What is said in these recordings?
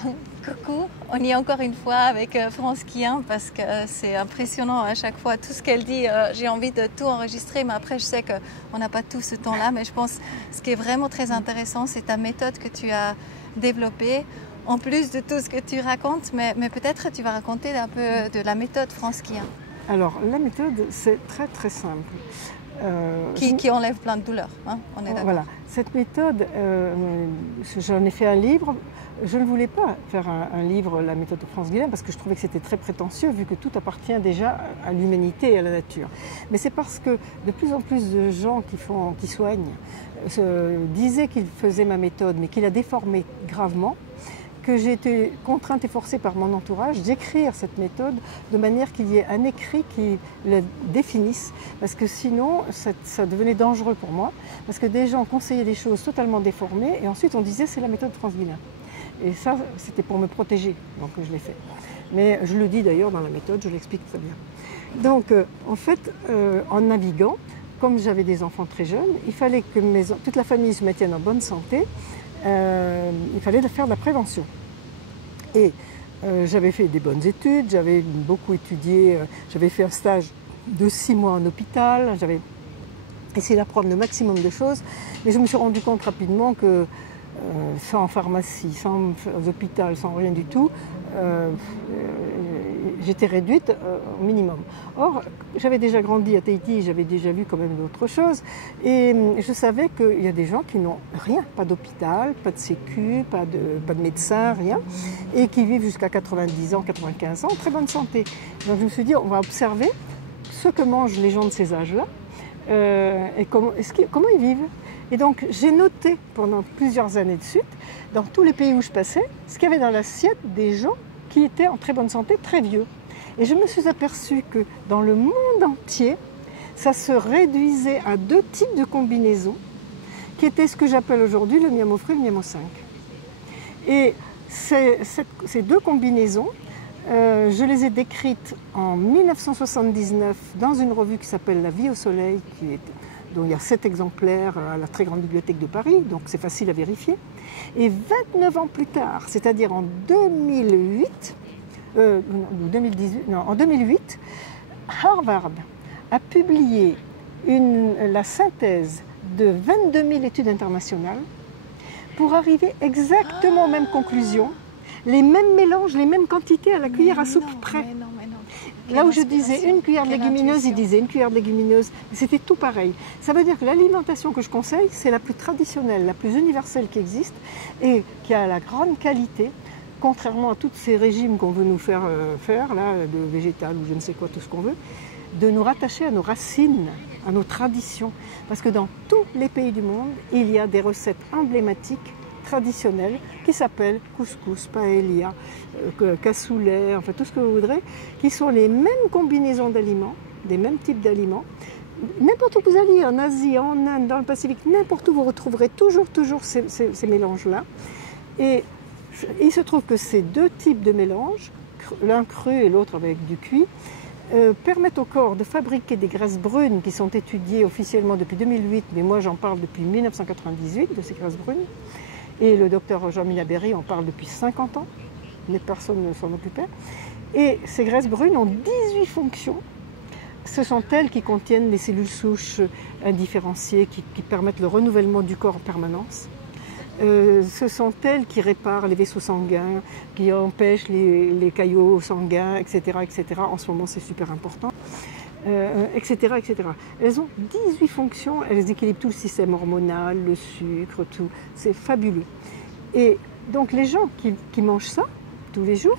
Coucou, on y est encore une fois avec France Guillen parce que c'est impressionnant à chaque fois tout ce qu'elle dit. J'ai envie de tout enregistrer, mais après je sais qu'on n'a pas tout ce temps-là. Mais je pense que ce qui est vraiment très intéressant, c'est ta méthode que tu as développée, en plus de tout ce que tu racontes. Mais peut-être tu vas raconter un peu de la méthode France Guillen. Alors la méthode, c'est très très simple. Qui enlève plein de douleurs, hein, on est d'accord. Voilà, cette méthode, j'en ai fait un livre. Je ne voulais pas faire un livre, la méthode de France Guillen, parce que je trouvais que c'était très prétentieux, vu que tout appartient déjà à l'humanité et à la nature. Mais c'est parce que de plus en plus de gens qui soignent disaient qu'ils faisaient ma méthode, mais qu'ils la déformaient gravement, que j'ai été contrainte et forcée par mon entourage d'écrire cette méthode de manière qu'il y ait un écrit qui la définisse, parce que sinon ça devenait dangereux pour moi, parce que des gens conseillaient des choses totalement déformées et ensuite on disait c'est la méthode France Guillen. Et ça, c'était pour me protéger, donc je l'ai fait. Mais je le dis d'ailleurs dans la méthode, je l'explique très bien. Donc en fait, en naviguant, comme j'avais des enfants très jeunes, il fallait que toute la famille se maintienne en bonne santé. Il fallait faire de la prévention. Et j'avais fait des bonnes études, j'avais beaucoup étudié, j'avais fait un stage de 6 mois en hôpital, j'avais essayé d'apprendre le maximum de choses, mais je me suis rendu compte rapidement que sans pharmacie, sans hôpital, sans rien du tout, j'étais réduite au minimum. Or, j'avais déjà grandi à Tahiti, j'avais déjà vu quand même d'autres choses, et je savais qu'il y a des gens qui n'ont rien, pas d'hôpital, pas de sécu, pas de médecin, rien, et qui vivent jusqu'à 90 ans, 95 ans, en très bonne santé. Donc je me suis dit, on va observer ce que mangent les gens de ces âges-là, et comment ils vivent. Et donc j'ai noté pendant plusieurs années de suite, dans tous les pays où je passais, ce qu'il y avait dans l'assiette des gens qui étaient en très bonne santé, très vieux. Et je me suis aperçue que dans le monde entier, ça se réduisait à 2 types de combinaisons, qui étaient ce que j'appelle aujourd'hui le Miamo Fru et le Miamo 5. Et ces 2 combinaisons, je les ai décrites en 1979 dans une revue qui s'appelle La Vie au Soleil, dont il y a 7 exemplaires à la très grande bibliothèque de Paris, donc c'est facile à vérifier. Et 29 ans plus tard, c'est-à-dire en 2008, en 2008, Harvard a publié la synthèse de 22 000 études internationales pour arriver exactement aux mêmes conclusions, les mêmes mélanges, les mêmes quantités à la cuillère à soupe près. Là où je disais une cuillère de légumineuse, il disait une cuillère de légumineuse. C'était tout pareil. Ça veut dire que l'alimentation que je conseille, c'est la plus traditionnelle, la plus universelle qui existe et qui a la grande qualité, contrairement à tous ces régimes qu'on veut nous faire là, de végétal ou je ne sais quoi, tout ce qu'on veut, de nous rattacher à nos racines, à nos traditions. Parce que dans tous les pays du monde, il y a des recettes emblématiques traditionnelles qui s'appellent couscous, paella, cassoulet, enfin tout ce que vous voudrez, qui sont les mêmes combinaisons d'aliments, des mêmes types d'aliments. N'importe où vous allez, en Asie, en Inde, dans le Pacifique, n'importe où vous retrouverez toujours ces mélanges-là. Et il se trouve que ces 2 types de mélanges, l'un cru et l'autre avec du cuit, permettent au corps de fabriquer des graisses brunes qui sont étudiées officiellement depuis 2008, mais moi j'en parle depuis 1998 de ces graisses brunes. Et le docteur Jean-Mina Berry en parle depuis 50 ans, mais personne ne s'en occupait. Et ces graisses brunes ont 18 fonctions. Ce sont elles qui contiennent les cellules souches indifférenciées qui permettent le renouvellement du corps en permanence. Ce sont elles qui réparent les vaisseaux sanguins, qui empêchent les caillots sanguins, etc., etc. En ce moment, c'est super important. Etc., etc. Elles ont 18 fonctions, elles équilibrent tout le système hormonal, le sucre, tout. C'est fabuleux. Et donc les gens qui mangent ça tous les jours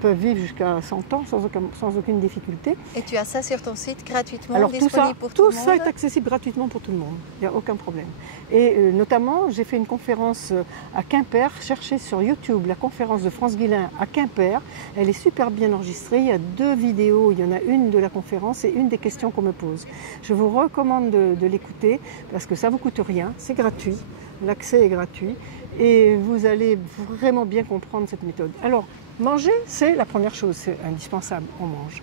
peuvent vivre jusqu'à 100 ans sans aucune difficulté. Et tu as ça sur ton site gratuitement, alors, disponible pour tout le monde? Tout ça est accessible gratuitement pour tout le monde, il n'y a aucun problème. Et notamment, j'ai fait une conférence à Quimper, cherchez sur YouTube la conférence de France Guillen à Quimper, elle est super bien enregistrée, il y a 2 vidéos, il y en a une de la conférence et une des questions qu'on me pose. Je vous recommande de l'écouter parce que ça ne vous coûte rien, c'est gratuit, l'accès est gratuit et vous allez vraiment bien comprendre cette méthode. Alors, manger, c'est la première chose, c'est indispensable, on mange.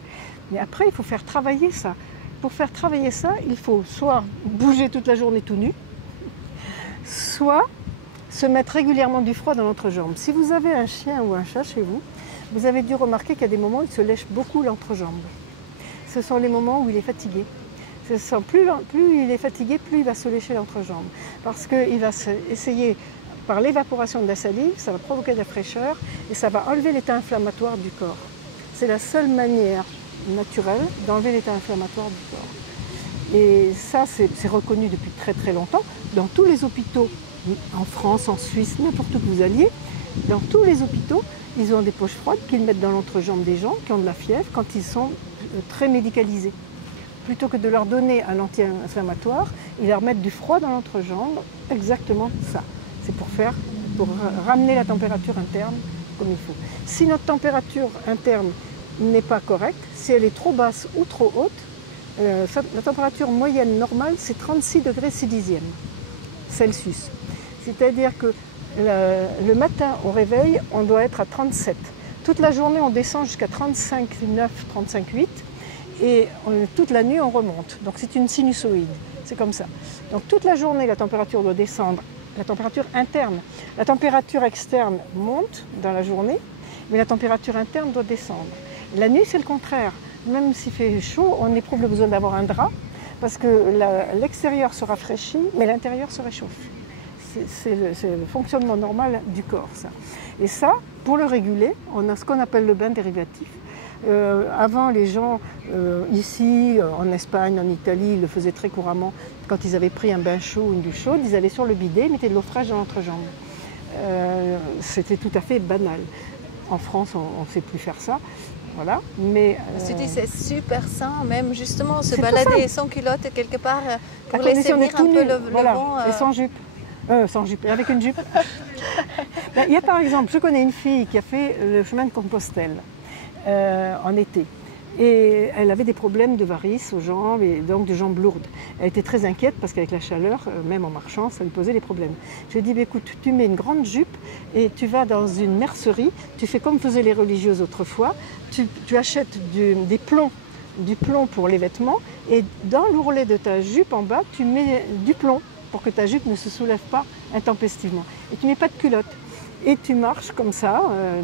Mais après, il faut faire travailler ça. Pour faire travailler ça, il faut soit bouger toute la journée tout nu, soit se mettre régulièrement du froid dans l'entrejambe. Si vous avez un chien ou un chat chez vous, vous avez dû remarquer qu'il y a des moments où il se lèche beaucoup l'entrejambe. Ce sont les moments où il est fatigué. Plus il est fatigué, plus il va se lécher l'entrejambe. Parce qu'il va essayer, par l'évaporation de la salive, ça va provoquer de la fraîcheur et ça va enlever l'état inflammatoire du corps. C'est la seule manière naturelle d'enlever l'état inflammatoire du corps. Et ça, c'est reconnu depuis très très longtemps. Dans tous les hôpitaux, en France, en Suisse, n'importe où que vous alliez, dans tous les hôpitaux, ils ont des poches froides qu'ils mettent dans l'entrejambe des gens qui ont de la fièvre quand ils sont très médicalisés. Plutôt que de leur donner un anti-inflammatoire, ils leur mettent du froid dans l'entrejambe, exactement ça. C'est pour ramener la température interne comme il faut. Si notre température interne n'est pas correcte, si elle est trop basse ou trop haute, la température moyenne normale, c'est 36 degrés 6 dixièmes Celsius. C'est-à-dire que le matin au réveil, on doit être à 37. Toute la journée, on descend jusqu'à 35,9, 35,8. Et toute la nuit, on remonte. Donc c'est une sinusoïde, c'est comme ça. Donc toute la journée, la température doit descendre, la température interne. La température externe monte dans la journée, mais la température interne doit descendre. La nuit, c'est le contraire. Même s'il fait chaud, on éprouve le besoin d'avoir un drap, parce que l'extérieur se rafraîchit, mais l'intérieur se réchauffe. C'est le fonctionnement normal du corps, ça. Et ça, pour le réguler, on a ce qu'on appelle le bain dérivatif. Avant, les gens, ici, en Espagne, en Italie, ils le faisaient très couramment. Quand ils avaient pris un bain chaud ou une douche chaude, ils allaient sur le bidet, ils mettaient de l'eau fraîche dans l'entrejambe. C'était tout à fait banal. En France, on ne sait plus faire ça. Voilà. Mais tu dis c'est super sain, même justement se balader sans culotte quelque part pour laisser venir un peu le vent. Et sans jupe. Sans jupe, et avec une jupe. Il y a par exemple, je connais une fille qui a fait le chemin de Compostelle en été. Et elle avait des problèmes de varices aux jambes et donc de jambes lourdes. Elle était très inquiète parce qu'avec la chaleur, même en marchant, ça lui posait des problèmes. Je lui ai dit, bah, écoute, tu mets une grande jupe et tu vas dans une mercerie, tu fais comme faisaient les religieuses autrefois, tu achètes du plomb pour les vêtements et dans l'ourlet de ta jupe en bas, tu mets du plomb pour que ta jupe ne se soulève pas intempestivement. Et tu ne mets pas de culotte. Et tu marches comme ça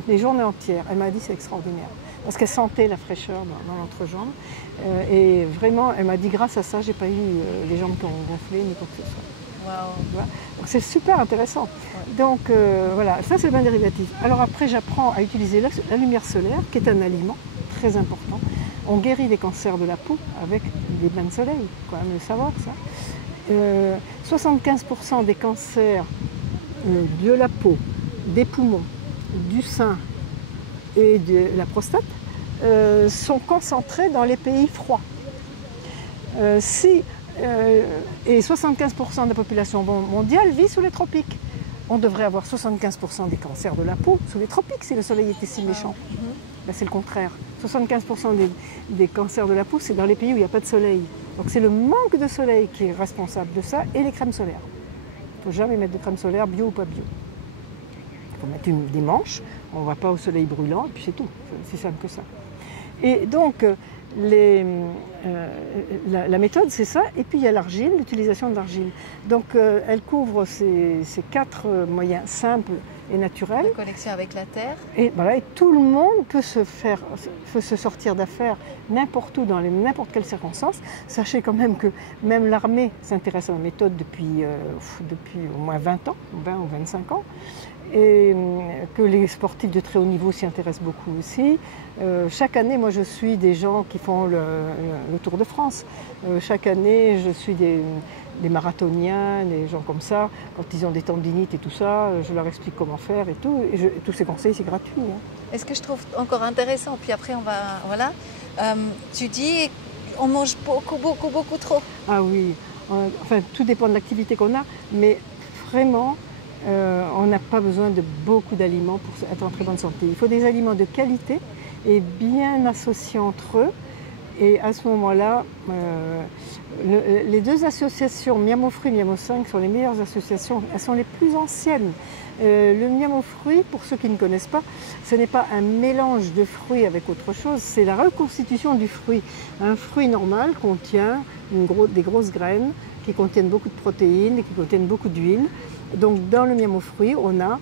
des journées entières. Elle m'a dit c'est extraordinaire. Parce qu'elle sentait la fraîcheur dans l'entrejambe. Et vraiment, elle m'a dit grâce à ça, j'ai pas eu les jambes qui ont gonflé ni quoi que ce soit. Wow. Voilà. Donc c'est super intéressant. Ouais. Donc voilà, ça c'est le bain dérivatif. Alors après, j'apprends à utiliser la lumière solaire, qui est un aliment très important. On guérit les cancers de la peau avec des bains de soleil. Il faut quand même le savoir, ça. 75% des cancers de la peau, des poumons, du sein et de la prostate sont concentrés dans les pays froids. Et 75% de la population mondiale vit sous les tropiques. On devrait avoir 75% des cancers de la peau sous les tropiques si le soleil était si méchant. Ben, c'est le contraire. 75% des cancers de la peau, c'est dans les pays où il n'y a pas de soleil. Donc c'est le manque de soleil qui est responsable de ça et les crèmes solaires. Il ne faut jamais mettre de crème solaire bio ou pas bio. Il faut mettre des manches, on ne va pas au soleil brûlant et puis c'est tout. C'est simple que ça. Et donc la méthode c'est ça, et puis il y a l'argile, l'utilisation de l'argile. Donc elle couvre ces 4 moyens simples et naturels. La connexion avec la terre. Et, voilà, et tout le monde peut se sortir d'affaires n'importe où, dans n'importe quelle circonstance. Sachez quand même que même l'armée s'intéresse à la méthode depuis au moins 20 ans, 20 ou 25 ans. Et que les sportifs de très haut niveau s'y intéressent beaucoup aussi. Chaque année, moi je suis des gens qui font le Tour de France. Chaque année, je suis des marathoniens, des gens comme ça. Quand ils ont des tendinites et tout ça, je leur explique comment faire et tout. Et tous ces conseils, c'est gratuit. Hein. Et ce que je trouve encore intéressant, puis après on va... Voilà, tu dis on mange beaucoup trop. Ah oui, enfin tout dépend de l'activité qu'on a, mais vraiment... on n'a pas besoin de beaucoup d'aliments pour être en très bonne santé. Il faut des aliments de qualité et bien associés entre eux. Et à ce moment-là, les deux associations, Miamo Fruits et Miamo 5, sont les meilleures associations. Elles sont les plus anciennes. Le Miamo Fruits, pour ceux qui ne connaissent pas, ce n'est pas un mélange de fruits avec autre chose, c'est la reconstitution du fruit. Un fruit normal contient des grosses graines qui contiennent beaucoup de protéines et qui contiennent beaucoup d'huile. Donc dans le miam aux fruits, on a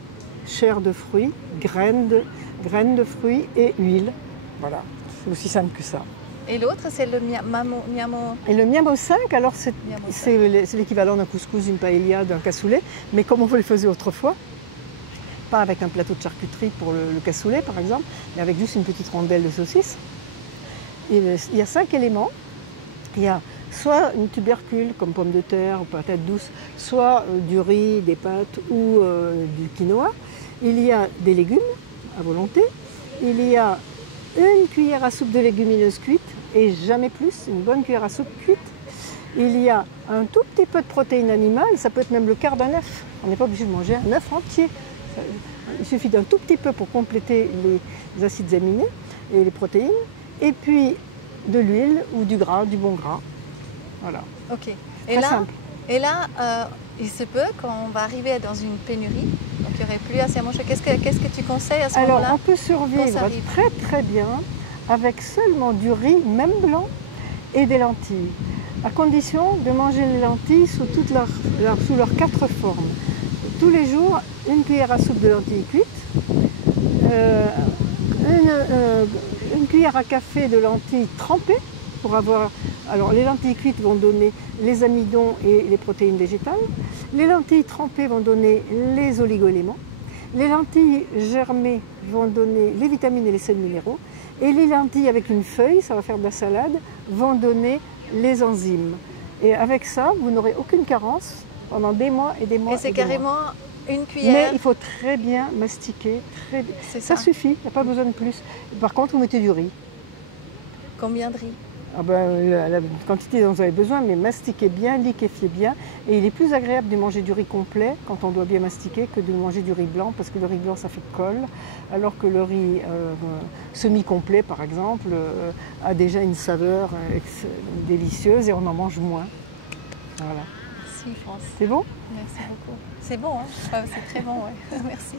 chair de fruits, graines de fruits et huile. Voilà, c'est aussi simple que ça. Et l'autre, c'est le miamo. Et le miam aux 5, alors Miam aux c'est l'équivalent d'un couscous, d'une paella, d'un cassoulet, mais comme on le faisait autrefois. Pas avec un plateau de charcuterie pour le cassoulet par exemple, mais avec juste une petite rondelle de saucisse. Et il y a 5 éléments. Il y a soit une tubercule comme pomme de terre ou patate douce, soit du riz, des pâtes ou du quinoa. Il y a des légumes à volonté. Il y a une cuillère à soupe de légumineuses cuites et jamais plus, une bonne cuillère à soupe cuite. Il y a un tout petit peu de protéines animales, ça peut être même le quart d'un œuf. On n'est pas obligé de manger un œuf entier. Il suffit d'un tout petit peu pour compléter les acides aminés et les protéines. Et puis de l'huile ou du gras, du bon gras. Voilà. Ok. Très simple. Et là, il se peut qu'on va arriver dans une pénurie, donc il n'y aurait plus assez à manger. Qu'est-ce que tu conseilles à ce moment-là? Alors on peut survivre très très bien avec seulement du riz, même blanc, et des lentilles. À condition de manger les lentilles sous leurs 4 formes. Tous les jours, une cuillère à soupe de lentilles cuites, une cuillère à café de lentilles trempées pour avoir... Alors les lentilles cuites vont donner les amidons et les protéines végétales. Les lentilles trempées vont donner les oligo-éléments. Les lentilles germées vont donner les vitamines et les sels minéraux. Et les lentilles avec une feuille, ça va faire de la salade, vont donner les enzymes. Et avec ça, vous n'aurez aucune carence pendant des mois et des mois. Et c'est carrément une cuillère. Mais il faut très bien mastiquer. Ça suffit, il n'y a pas besoin de plus. Par contre, vous mettez du riz. Combien de riz? La quantité dont vous avez besoin, mais mastiquez bien, liquéfiez bien. Et il est plus agréable de manger du riz complet quand on doit bien mastiquer que de manger du riz blanc, parce que le riz blanc ça fait colle, alors que le riz semi-complet par exemple a déjà une saveur délicieuse et on en mange moins. Voilà. Merci France. C'est bon? Merci beaucoup. C'est bon, hein? C'est très bon, ouais. Merci.